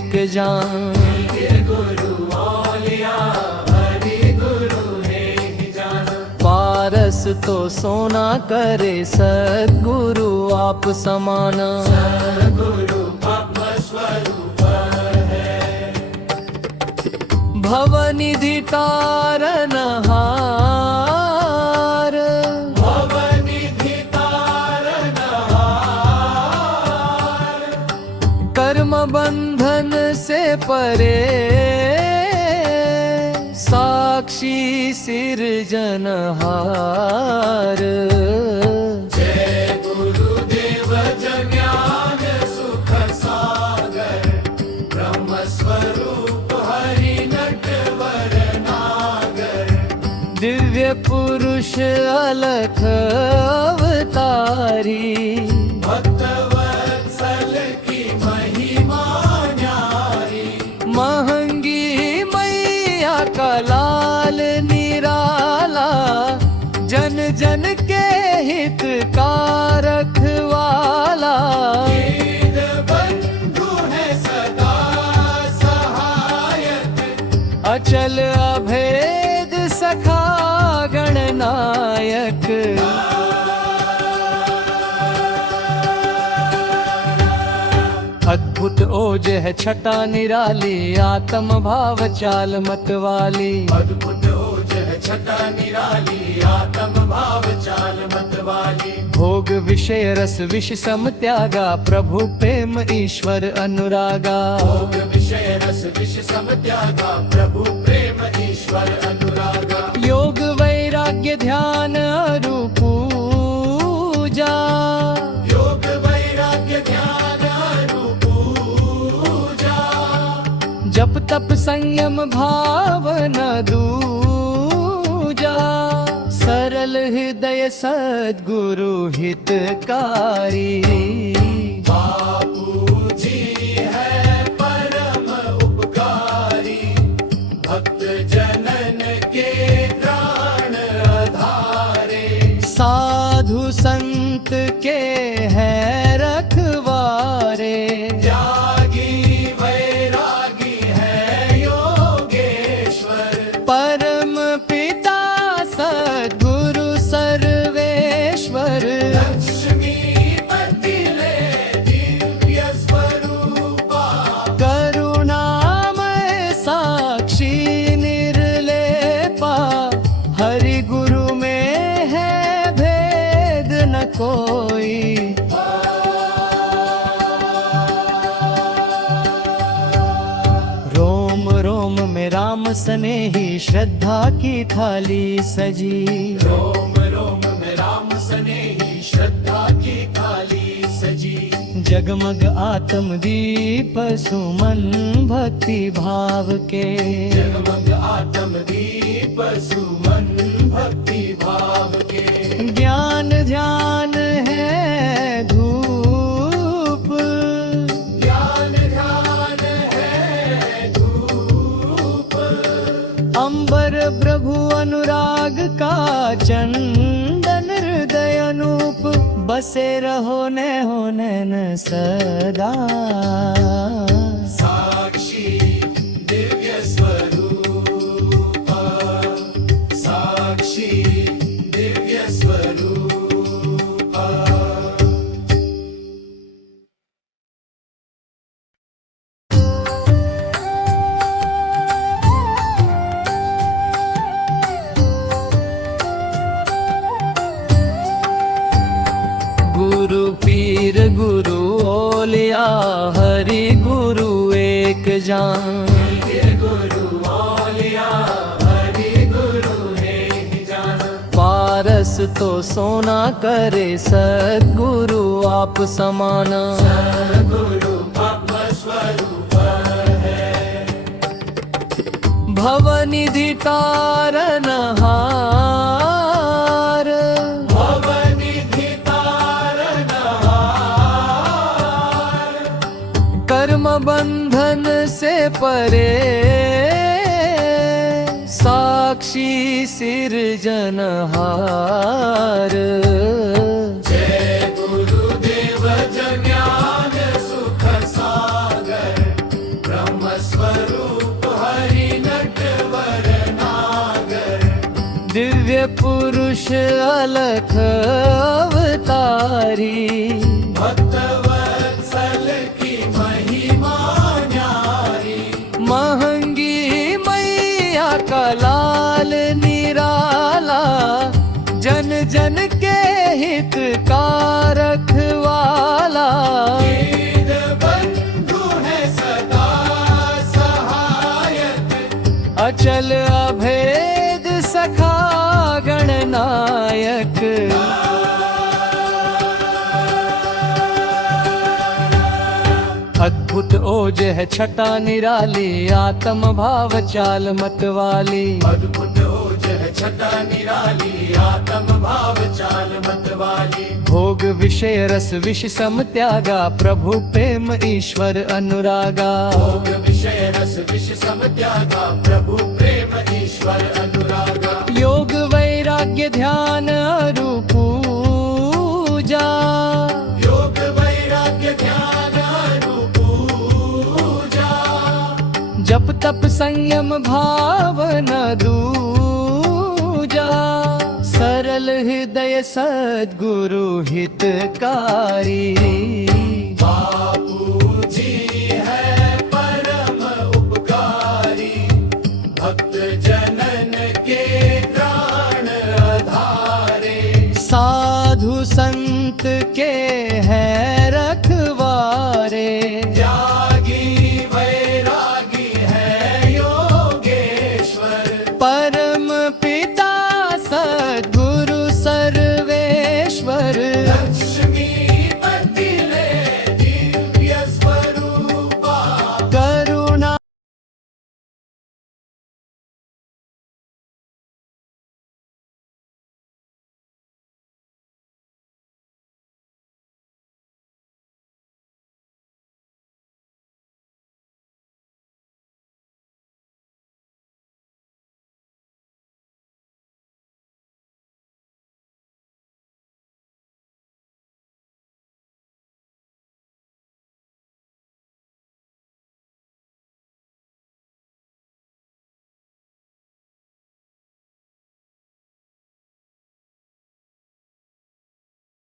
एक जान। पारस तो सोना करे सद्गुरु आप समाना। भवनिधि तारनहार, कर्म बंधन से परे, साक्षी सिरजनहार। जय गुरुदेव ज्ञान सुख सागर, ब्रह्म स्वरूप हरि नटवर नागर। दिव्य पुरुष अलख अवतारी, भक्तवत्सल की महिमा न्यारी। महंगी मैया का लाल निराला, जन जन के हित का रखवाला। वेद बंधु है सदा सहायक, अचल अभेद सखा गणनायक। अद्भुत ओज है छटा निराली, आत्म भाव चाल मतवाली। अद्भुत ओज है छटा निराली, आत्म भाव चाल मतवाली। भोग विषय रस विष सम त्यागा, प्रभु प्रेम ईश्वर अनुरागा। भोग विषय रस विष सम त्यागा, प्रभु प्रेम ईश्वर अनुरागा। योग वैराग्य ध्यान अरु पूजा, योग वैराग्य ध्यान अरु पूजा। जप तप संयम भावना दूजा, सरल हृदय सद्गुरु हितकारी। बापू जी है परम उपकारी, भक्त जनन के प्राण आधारे। साधु संत के हैं रखवारे, त्यागी वैरागी है योगेश्वर। परम पिता सद्गुरु सर्वेश्वर। लक्ष्मीपति ले दिव्य स्वरूपा, करुणामय साक्षी निर्लेपा। हरि गुरु में है भेद न कोई, रोम रोम में राम स्नेही, श्रद्धा की थाली सजी। रोम रोम में राम स्नेही, श्रद्धा की थाली सजी। जगमग आत्म दीप सुमन भक्ति भाव के। जगमग आत्म दीप सुमन भक्ति भाव के। ज्ञान ध्यान है धूप, ज्ञान ध्यान है धूप। अंबर प्रभु अनुराग का चंदन हृदय अनूप। बसे रहो न सदा, साक्षी दिव्य स्वरूप, साक्षी दिव्य स्वरूप। गुरु पीर गुरु ओलिया, हरि गुरु एक जान। गुरु ओलिया हरि गुरु एक जान। पारस तो सोना करे सद्गुरु आप समाना। सद्गुरु ब्रह्म स्वरूप है। भवनिधि तारनहार, भवनिधि तारनहार। कर्म बंधन से परे, साक्षी सिरजनहार। जय गुरुदेव ज्ञान सुख सागर, पुरुष अलख अवतारी भक्तवत्सल की महिमा न्यारी महंगी मैया का लाल निराला जन जन के हित का रखवाला वेद बंधु है सदा सहायक अचल अभेद सखा गणनायक अद्भुत ओज है छटा निराली आत्म भाव चाल मत वाली अद्भुत ओज है छटा निराली आत्म भाव चाल मत वाली भोग विषय रस विष सम त्यागा प्रभु प्रेम ईश्वर अनुरागा भोग विषय रस विष सम त्यागा प्रभु प्रेम ईश्वर अनुरागा योग वैराग्य ध्यान अरु पूजा योग वैराग्य ध्यान अरु पूजा जप तप संयम भावना दूजा सरल हृदय सद्गुरु हितकारी पाप